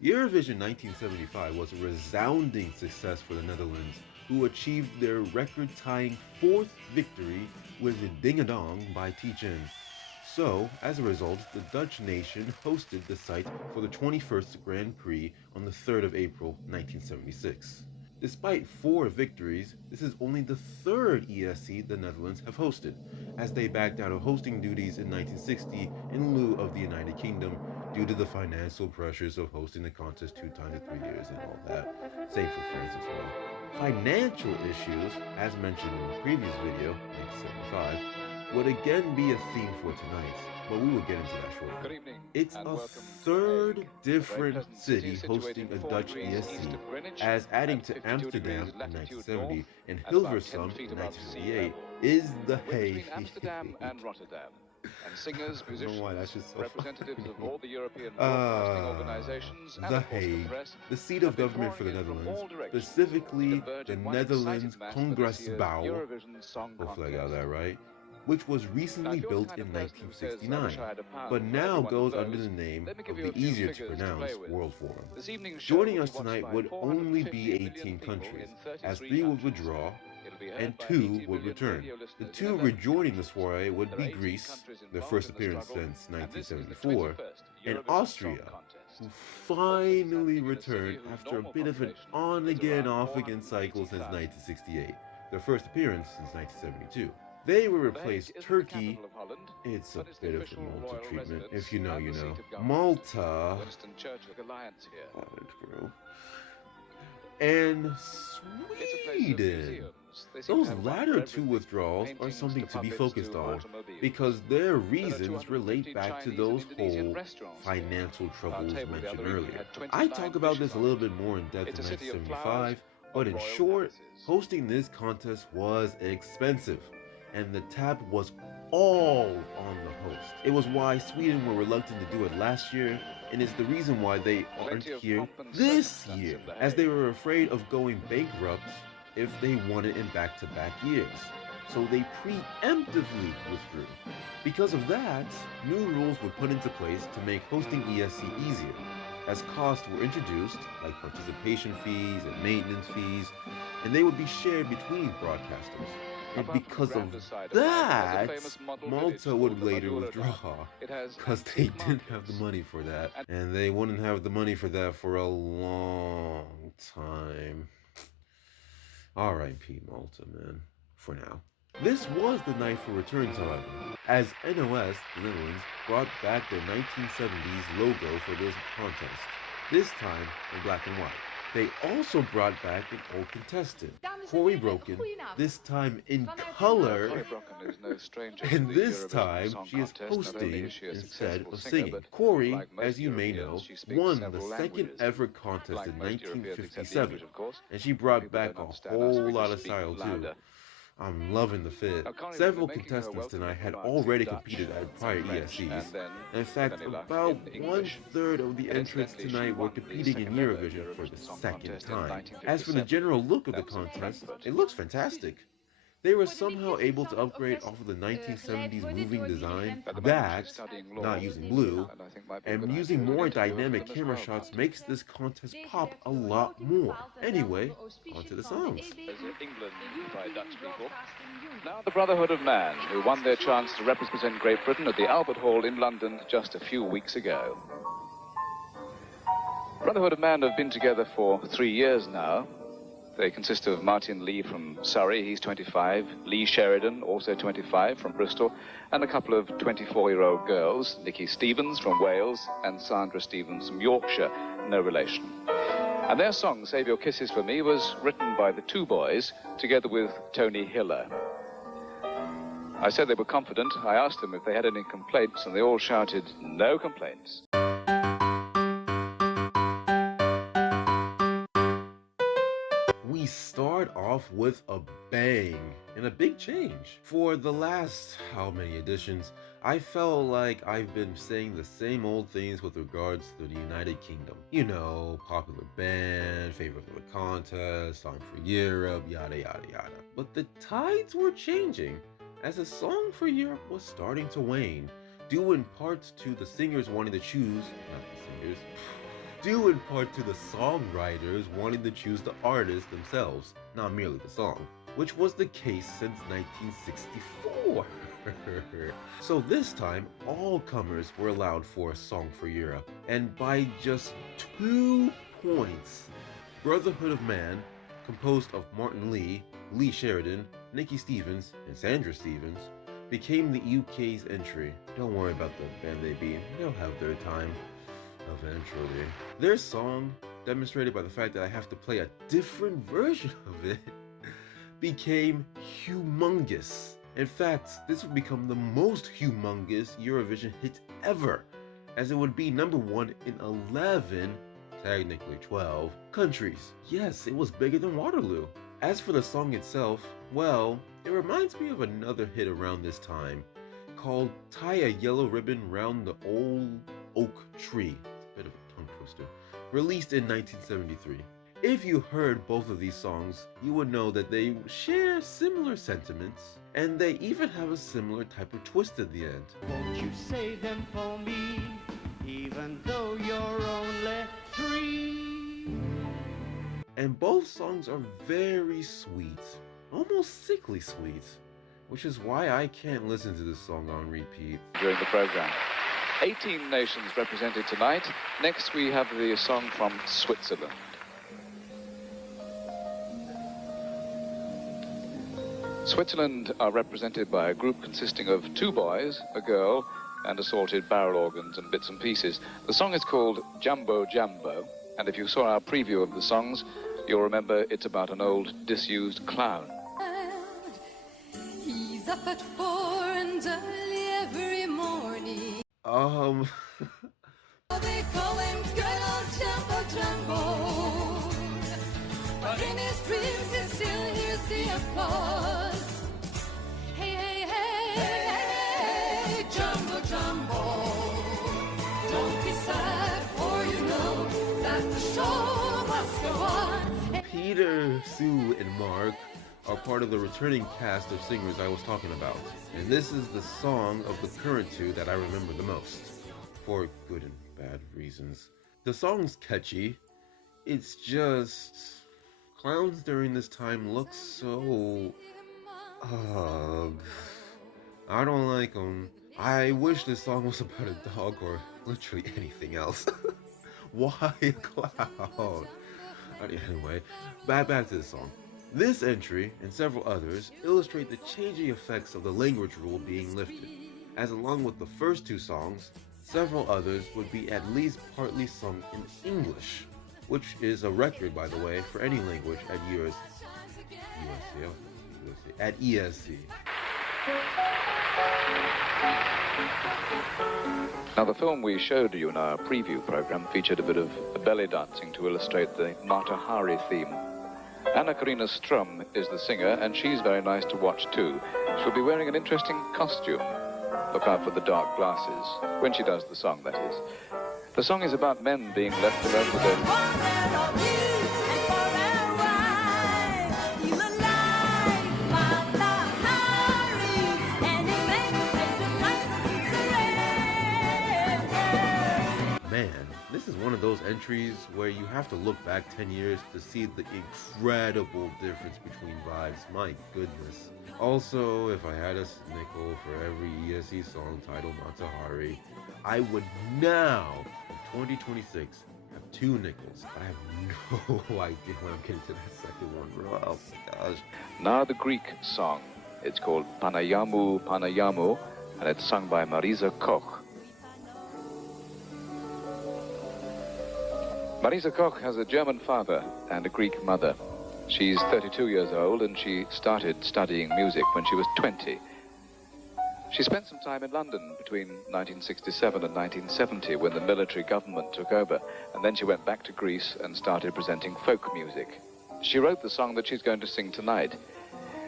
Eurovision 1975 was a resounding success for the Netherlands, who achieved their record-tying fourth victory with Ding a Dong by Tietjen. So, as a result, the Dutch nation hosted the site for the 21st Grand Prix on the 3rd of April 1976. Despite four victories, this is only the third ESC the Netherlands have hosted, as they backed out of hosting duties in 1960 in lieu of the United Kingdom due to the financial pressures of hosting the contest 2 times in 3 years and all that. Same for France as well. Financial issues, as mentioned in the previous video, 1975, would again be a theme for tonight, but we will get into that Good shortly. evening It's and a welcome to third Hague, a very different pleasant city city hosting situated a 4 Dutch degrees east ESC, of Greenwich as adding at to 52 Amsterdam degrees in latitude north 1970 and and about 10 Hilversum feet in above sea 1978 level. is the We're Hague. between Amsterdam and Rotterdam, and singers, I don't know why that's musicians, just so representatives of funny. all the European broadcasting organizations, and The of course the Hague, press, the seat have of been government for pouring the in from Netherlands, all directions to specifically converge the in one excited Netherlands mass for this year's Congressbouw, Eurovision Song hopefully I got Contest. that right, which was Now, recently if you're the built kind in of person who says, I wish 1969, I had a but pound for every now one of goes under the those, name let me give of you the a few easier to figures to play pronounce with. World Forum. This evening's show Joining will be us watched tonight by would only be 450 million 18 people countries, in as 33 3 would countries. withdraw It'll be heard and by 2 80 would million return. radio The listeners in 2 11 rejoining the countries. soiree would There are be 18 Greece, countries their involved first in the appearance struggle, since and this is the 1974, 21st and Eurovision Song Austria, Contest. who All of this is finally happening in a city returned whose after a normal bit of an population is on-again, around off-again cycle since 480,000. 1968, their first appearance since 1972. They will The Hague replace isn't the Turkey. capital of Holland, It's a but it's the bit of the official Malta royal treatment. residence If you know, and you the know. seat of government. Malta. Winston Churchill Alliance here. True. And It's a place of Sweden. museums. They seem to Those have one for latter two everything, from withdrawals are paintings something to to be puppets focused to on, automobiles. because their There are reasons relate 250 back to Chinese and those Indonesian whole restaurants here. financial Our troubles table the mentioned other evening earlier. had 29 I talk about dishes this a on little it. bit more in depth It's in a city of flowers, 1975, of but in royal short, palaces. hosting this contest was expensive, and the tab was all on the host. It was why Sweden were reluctant to do it last year, and is the reason why they aren't Plenty of here pomp and this circumstance year, in The as they Hague. were afraid of going bankrupt if they won it in back-to-back years. So they preemptively withdrew. Because of that, new rules were put into place to make hosting ESC easier, as costs were introduced, like participation fees and maintenance fees, and they would be shared between broadcasters. And Apart from the because of grander side of life, it has a that, famous model village Malta called would the later Madurodam. withdraw, It has because they antique didn't have the markets money for that, and and they wouldn't have the money for that for a long time. R.I.P. Malta, man, for now. This was the night for returns, however, as NOS, the Netherlands, brought back their 1970s logo for this contest, this time in black and white. They also brought back an old contestant, Corey Broken, this time in color, Corrie Brocken is no stranger to and the this Eurovision time Song she is Contest. Not only hosting is she a instead successful of singer, singing. but Corey, like most as you may Europeans, know, she speaks won the several second languages. ever contest Like in most Europeans except the 1957, English, of course. and she If brought people back don't a understand us, whole we lot just of speak style too. louder. I'm loving the fit. Now, Corrie will be Several making her contestants welcome tonight in had remarks in already Dutch, competed at prior French, ESCs. and then, In with fact, any luck, about in English. 1/3 of the And entrants incidentally, she tonight were won the competing in second ever Eurovision for the Eurovision Song second Contest in time. As for the 1957. general look of the That was in contest, Frankfurt. it looks fantastic. They were somehow able to upgrade off of the 1970s moving design At the moment, she's that, studying not law, using blue, and I think might be a and good idea using to more interview her for dynamic them as camera well. shots makes this contest pop a lot more. Anyway, onto the songs. England by Dutch people. Now the Brotherhood of Man, who won their chance to represent Great Britain at the Albert Hall in London just a few weeks ago. Brotherhood of Man have been together for 3 years now. They consist of Martin Lee from Surrey, he's 25, Lee Sheridan, also 25, from Bristol, and a couple of 24-year-old girls, Nikki Stevens from Wales and Sandra Stevens from Yorkshire, no relation. And their song, Save Your Kisses for Me, was written by the two boys, together with Tony Hiller. I said they were confident. I asked them if they had any complaints, and they all shouted, no complaints. We start off with a bang and a big change. For the last how many editions, I felt like I've been saying the same old things with regards to the United Kingdom. You know, popular band, favorite of the contest, song for Europe, yada yada yada. But the tides were changing as a song for Europe was starting to wane, due in part to the singers wanting to choose, not the singers, due in part to the songwriters wanting to choose the artists themselves, not merely the song, which was the case since 1964. So this time, all comers were allowed for a Song for Europe, and by just 2 points, Brotherhood of Man, composed of Martin Lee, Lee Sheridan, Nikki Stevens, and Sandra Stevens, became the UK's entry. Don't worry about the band they be, they'll have their time eventually. Their song, demonstrated by the fact that I have to play a different version of it, became humongous. In fact, this would become the most humongous Eurovision hit ever, as it would be #1 in 11, technically 12, countries. Yes, it was bigger than Waterloo. As for the song itself, well, it reminds me of another hit around this time, called Tie a Yellow Ribbon Round the Old Oak Tree. It's a bit of a tongue twister. Released in 1973. If you heard both of these songs, you would know that they share similar sentiments, and they even have a similar type of twist at the end. Won't you save them for me, even though you're only 3? And both songs are very sweet, almost sickly sweet, which is why I can't listen to this song on repeat. During the program. 18 nations represented tonight. Next we have the song from Switzerland. Switzerland are represented by a group consisting of 2 boys, a girl, and assorted barrel organs and bits and pieces. The song is called Jumbo Jumbo, and if you saw our preview of the songs, you'll remember it's about an old, disused clown. He's up at 4 and early every morning. They call him good old Jumbo Jumbo, but in his dreams he still hears the applause. Hey, hey, hey, hey, Jumbo Jumbo, don't be sad, for you know that the show must go on. Peter, Sue, and Mark are part of the returning cast of singers I was talking about, and this is the song of the current 2 that I remember the most, for good and bad reasons. The song's catchy, it's just clowns during this time look so I don't like them. I wish this song was about a dog or literally anything else. Why a clown? Anyway, back to the song. This entry, and several others, illustrate the changing effects of the language rule being lifted, as along with the first 2 songs, several others would be at least partly sung in English, which is a record, by the way, for any language at ESC. Now, the film we showed you in our preview program featured a bit of belly dancing to illustrate the Mata Hari theme. Anna Karina Strum is the singer, and she's very nice to watch too. She'll be wearing an interesting costume. Look out for the dark glasses, when she does the song, that is. The song is about men being left alone with their... Man, this is one of those entries where you have to look back 10 years to see the incredible difference between vibes. My goodness. Also, if I had a nickel for every ESC song titled Matahari, I would now, in 2026, have 2 nickels. I have no idea when I'm getting to that second one, bro. Oh my gosh. Now the Greek song. It's called Panayamu Panayamu, and it's sung by Marisa Koch. Marisa Koch has a German father and a Greek mother. She's 32 years old, and she started studying music when she was 20. She spent some time in London between 1967 and 1970 when the military government took over, and then she went back to Greece and started presenting folk music. She wrote the song that she's going to sing tonight.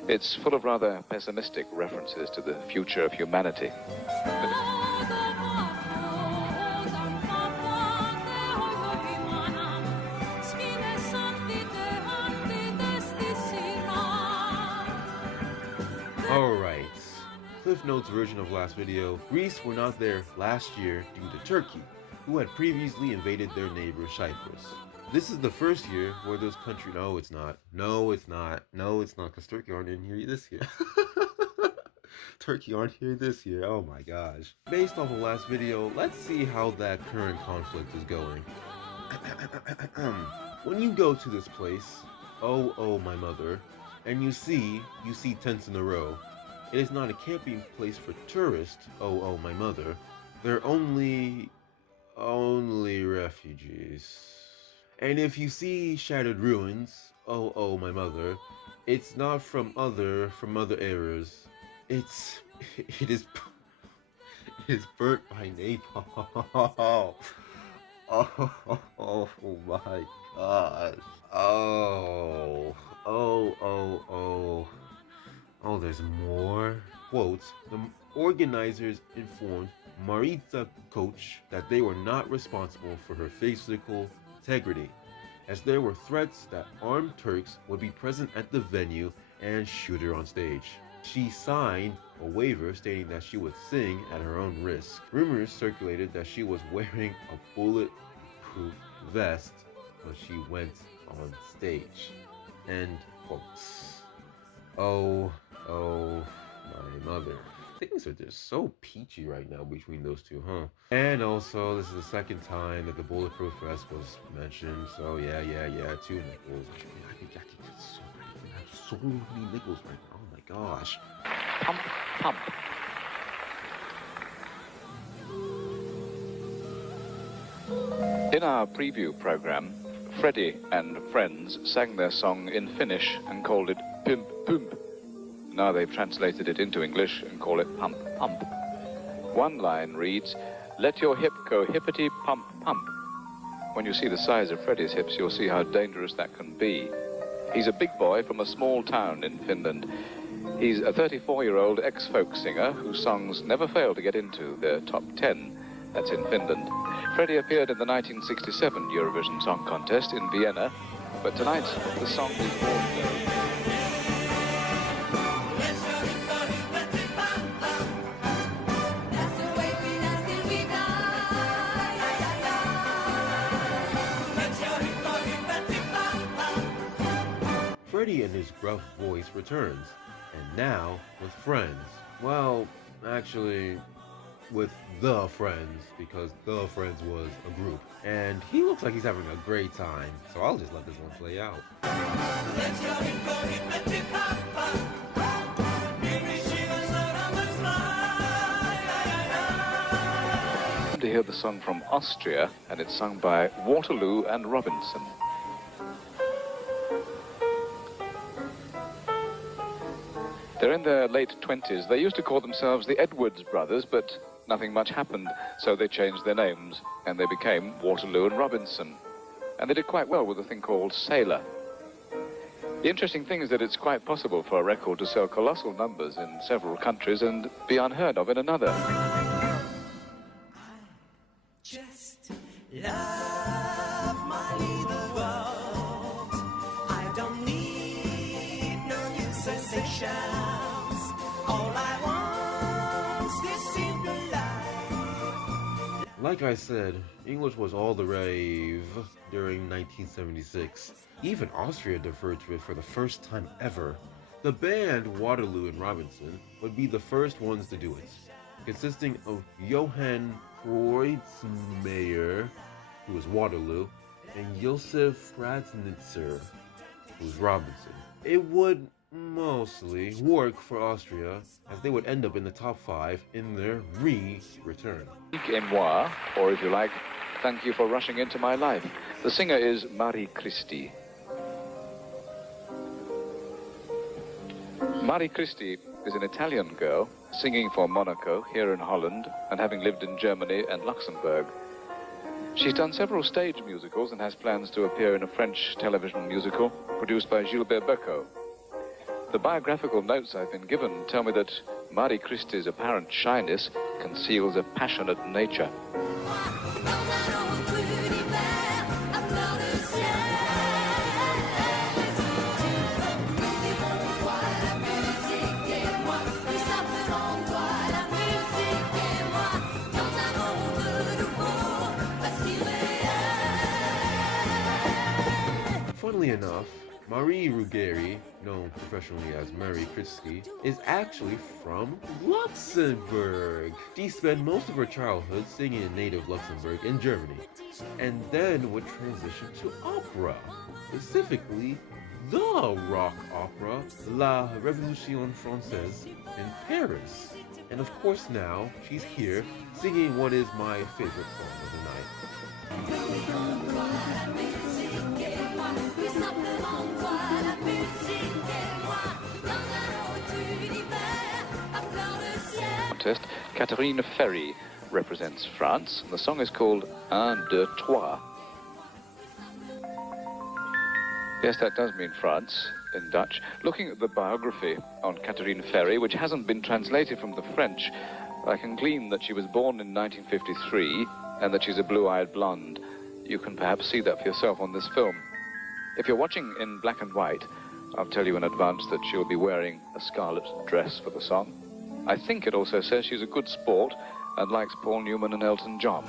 It's full of rather pessimistic references to the future of humanity. Alright, Cliff Notes version of last video. Greece were not there last year due to Turkey, who had previously invaded their neighbor Cyprus. This is the first year where those countries... No, it's not. No, it's not. No, it's not, because Turkey aren't in here this year. Turkey aren't here this year. Oh my gosh. Based off the last video, let's see how that current conflict is going. When you go to this place, oh my mother, and you see tents in a row, it is not a camping place for tourists, oh my mother. They're only refugees. And if you see shattered ruins, oh my mother, it's not from other eras. It is burnt by napalm. Oh my god. Oh, there's more. Quote, the organizers informed Maritza Koch that they were not responsible for her physical integrity, as there were threats that armed Turks would be present at the venue and shoot her on stage. She signed a waiver stating that she would sing at her own risk. Rumors circulated that she was wearing a bulletproof vest when she went on stage. End quotes. Oh my mother. Things are just so peachy right now between those two, huh? And also, this is the second time that the bulletproof vest was mentioned. So yeah, 2 nickels. I can get so many nickels right now. Oh my gosh. Pump. In our preview program, Freddie and friends sang their song in Finnish and called it Pimp Pump. Now they've translated it into English and call it Pump Pump. One line reads, "Let your hip go hippity pump pump." When you see the size of Freddie's hips, you'll see how dangerous that can be. He's a big boy from a small town in Finland. He's a 34-year-old ex-folk singer whose songs never fail to get into the top 10. That's in Finland. Freddie appeared in the 1967 Eurovision Song Contest in Vienna, but tonight the song is more... Freddie and his gruff voice returns, and now with friends. Well, actually, with the Friends, because the Friends was a group. And he looks like he's having a great time, so I'll just let this one play out. To hear the song from Austria, and it's sung by Waterloo and Robinson. They're in their late 20s. They used to call themselves the Edwards Brothers, but nothing much happened, so they changed their names, and they became Waterloo and Robinson. And they did quite well with a thing called Sailor. The interesting thing is that it's quite possible for a record to sell colossal numbers in several countries and be unheard of in another. I just love my little world. I don't need no new sensations. All I want is simple life. Like I said, English was all the rave during 1976. Even Austria deferred to it for the first time ever. The band Waterloo and Robinson would be the first ones to do it, consisting of Johann Kreutzmayer, who was Waterloo, and Josef Raznitzer, who was Robinson. It would mostly work for Austria, as they would end up in the top 5 in their return. Et moi, or if you like, thank you for rushing into my life. The singer is Marie Christie. Marie Christie is an Italian girl singing for Monaco here in Holland and having lived in Germany and Luxembourg. She's done several stage musicals and has plans to appear in a French television musical produced by Gilbert Bécaud. The biographical notes I've been given tell me that Marie Christie's apparent shyness conceals a passionate nature. Funnily enough, Marie Ruggieri, known professionally as Mary Christie, is actually from Luxembourg. She spent most of her childhood singing in native Luxembourg in Germany, and then would transition to opera, specifically the rock opera La Révolution Française in Paris. And of course now, she's here singing what is my favorite song of the night. Contest. Catherine Ferry represents France, and the song is called Un, deux, trois. Yes, that does mean France in Dutch. Looking at the biography on Catherine Ferry, which hasn't been translated from the French, I can glean that she was born in 1953 and that she's a blue-eyed blonde. You can perhaps see that for yourself on this film. If you're watching in black and white, I'll tell you in advance that she'll be wearing a scarlet dress for the song. I think it also says she's a good sport and likes Paul Newman and Elton John.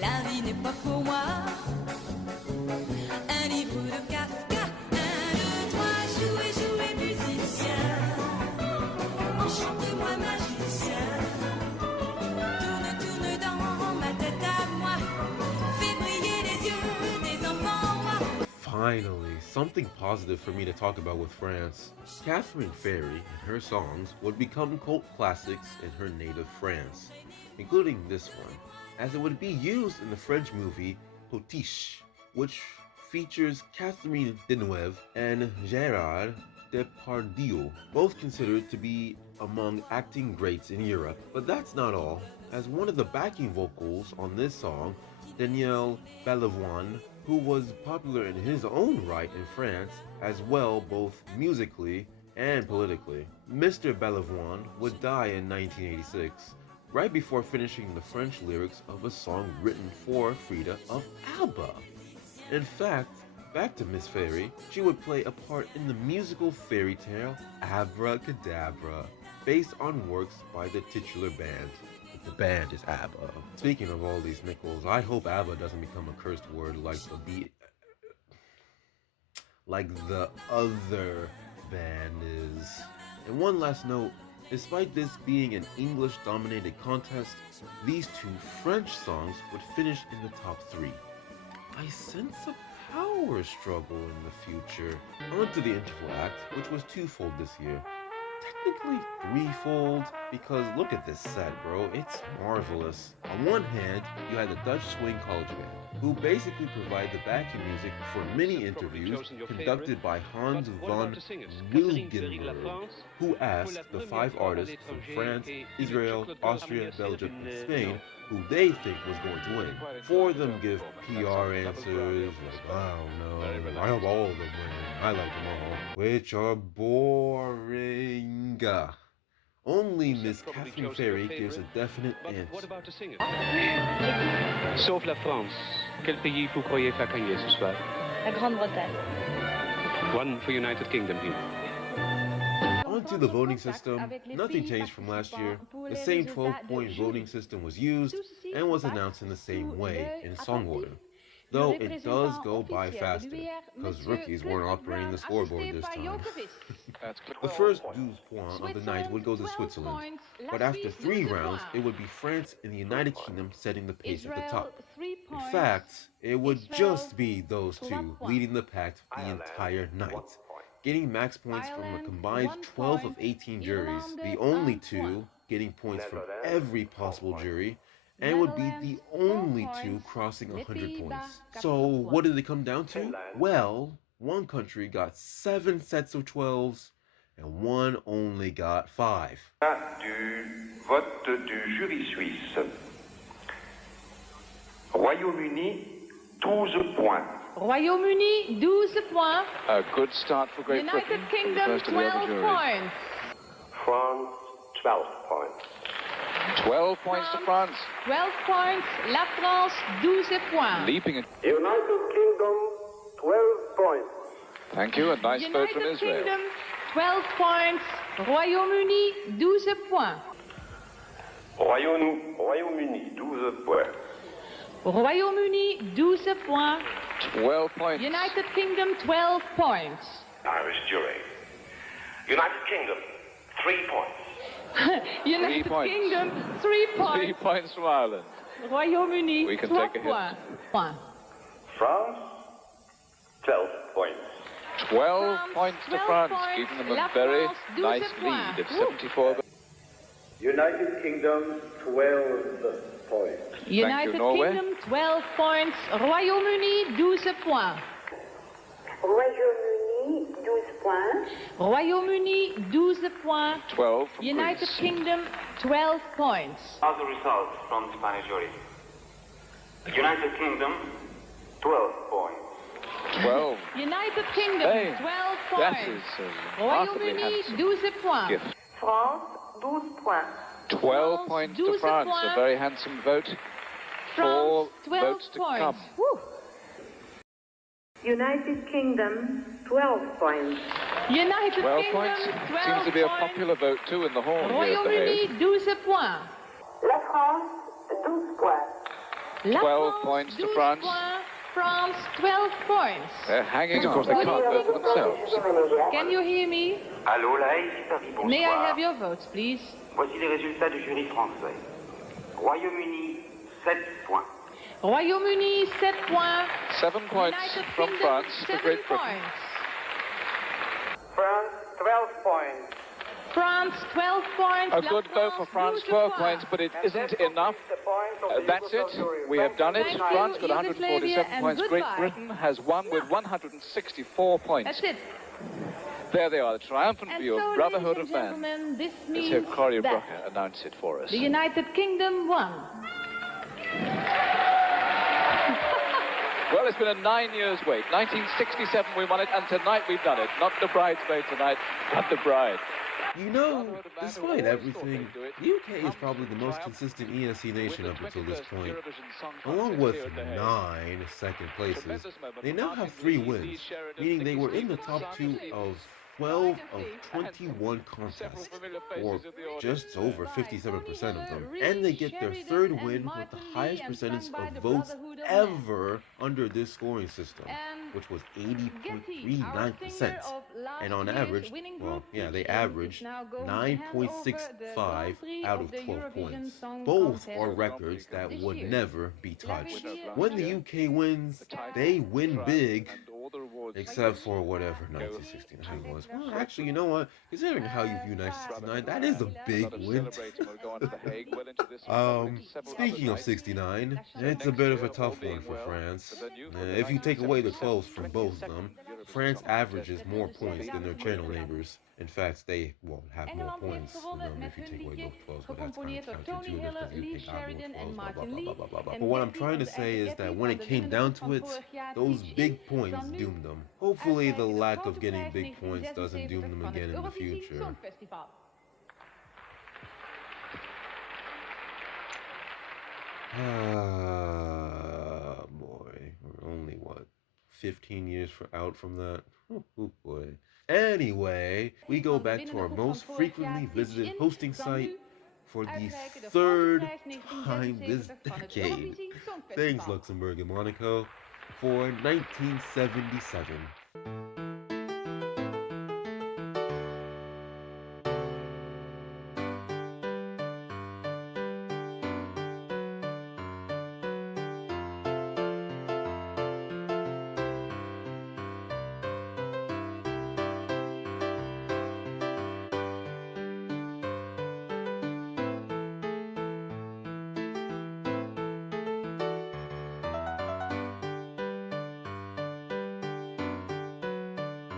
La vie n'est pas pour moi. Un livre de Kafka. Un, deux, trois, jouez, jouez, musicien. Enchante-moi, magicien. Tourne, tourne dans ma tête à moi. Fais briller les yeux des enfants, moi. Finally, something positive for me to talk about with France. Catherine Ferry and her songs would become cult classics in her native France, including this one, as it would be used in the French movie Potiche, which features Catherine Deneuve and Gérard Depardieu, both considered to be among acting greats in Europe. But that's not all, as one of the backing vocals on this song, Daniel Balavoine, who was popular in his own right in France as well, both musically and politically. Mr. Balavoine would die in 1986, right before finishing the French lyrics of a song written for Frida of ABBA. In fact, back to Miss Ferry, she would play a part in the musical fairy tale Abracadabra, based on works by the titular band. The band is ABBA. Speaking of all these nickels, I hope ABBA doesn't become a cursed word like the other band is. And one last note, despite this being an English-dominated contest, these two French songs would finish in the top 3. I sense a power struggle in the future. On to the interval act, which was twofold this year. Technically threefold, because look at this set, bro. It's marvelous. On one hand, you had the Dutch Swing College Band, who basically provide the backing music for many interviews conducted by Hans van Wilgenburg, who asked the 5 artists from France, Israel, Austria, Belgium, and Spain who they think was going to win. 4 of them give PR answers like, I don't know, I hope all of them win, I like them all, which are boring. Only Miss Catherine Ferry gives a definite answer. What about the singers? Sauf la France. Quel pays vous croyez faire gagner ce soir? La Grande-Bretagne. One for United Kingdom here. On to the voting system. Nothing changed from last year. The same 12-point voting system was used and was announced in the same way, in song order. Though it does go by faster, because rookies weren't operating the scoreboard this time. The first 12 points of the night would go to Switzerland, but after 3 rounds, it would be France and the United Kingdom setting the pace at the top. In fact, it would just be those two leading the pack the entire night, getting max points from a combined 12 of 18 juries, the only 2 getting points from every possible jury, and would be the only 2 crossing 100 points. So what did it come down to? Well, one country got 7 sets of 12s, and one only got 5. Du vote du jury suisse. Royaume-Uni, 12 points. Royaume-Uni, 12 points. A good start for Great United Britain. Kingdom, First of the other 12 juries. points. France, 12 points. 12 points to France. 12 points. La France, 12 points. Leaping it. United Kingdom, 12 points. Thank you. A nice vote from United Israel. Kingdom, 12 points. Royaume-Uni, 12 points. Royaume-Uni, 12 points. Royaume-Uni, 12 points. 12 points. United Kingdom, 12 points. Irish jury. United Kingdom, 3 points. United 3 points. Kingdom, 3 3 points. points from Ireland. Royaume-Uni, We can 3 take a hit. points. France, 12 points. 12 France, points to 12 France, points. giving them La a very France, 12 nice points. lead of Woo. 74. United Kingdom, 12 points. United Norway. Kingdom, 12 points. Royaume-Uni, 12 points. Royaume-Uni, 12 points. Royaume-Uni, 12 points. 12 from United Greece. Kingdom, 12 points. Other results from the Spanish jury. United Kingdom, 12 points. 12. United Kingdom, Hey, 12 that points. is a remarkably Royaume-Uni, handsome 12 points. gift. France, 12 points. 12 points to 12 France, points. a very handsome vote. France, 4 12 votes to points. come. Woo. United Kingdom, 12 points. United 12 Kingdom, points. 12 Seems to be a points. popular vote too in the hall here at the Royaume-Uni, Hague. 12 points. La France, 12 points. La 12 France, points to 12 France. points. France, 12 points. They're hanging, of course, they can't vote for themselves. Can you hear me? Allô, la Haye, c'est Paris, bonsoir. May I have your votes, please? Voici les résultats du jury français. Royaume-Uni, 7 points. Royaume-Uni, 7 points. 7 points United from Kingdom, France to 7 Great Britain. points. France, 12 points. France, 12 points. A La good vote for France, 12 points, but it isn't enough. That's it. We have done it. Thank you, France got 147 Yugoslavia, points. and Great goodbye. Britain has won with 164 points. That's it. There they are, the triumphant And view so, of Brotherhood ladies of and Man. gentlemen, this Let's means have Corey that Brocker announce it for us. the United Kingdom won. Well, it's been a 9 years wait. 1967 we won it, and tonight we've done it. Not the bridesmaid tonight, but the bride. You know, despite everything, the UK is probably the most consistent ESC nation up until this point. Along with 9 second places, they now have 3 wins, meaning they were in the top 2 of 12 of 21 contests, or just over 57% of them. And they get their 3rd win with the highest percentage of votes ever under this scoring system, which was 80.39%. And on average, well, yeah, they averaged 9.65 out of 12 points. Both are records that would never be touched. When the UK wins, they win big. Except for whatever 1969 was. Well, actually, you know what? Considering how you view 1969, that is a big win. Speaking of 69, it's a bit of a tough one for France. If you take away the 12s from both of them, France averages more points than their channel neighbors. In fact, they have more points than them if you take away those 12s, but that's kind of counterintuitive because the UK got more 12s, blah, blah, blah, blah, blah, blah. But what I'm trying to say is that when it came down to it, those big points doomed them. Hopefully the lack of getting big points doesn't doom them again in the future. Ah, boy, we're only, what, 15 years out from that? Oh boy. Anyway, we go back to our most frequently visited hosting site for the 3rd time this decade. Thanks, Luxembourg and Monaco, for 1977.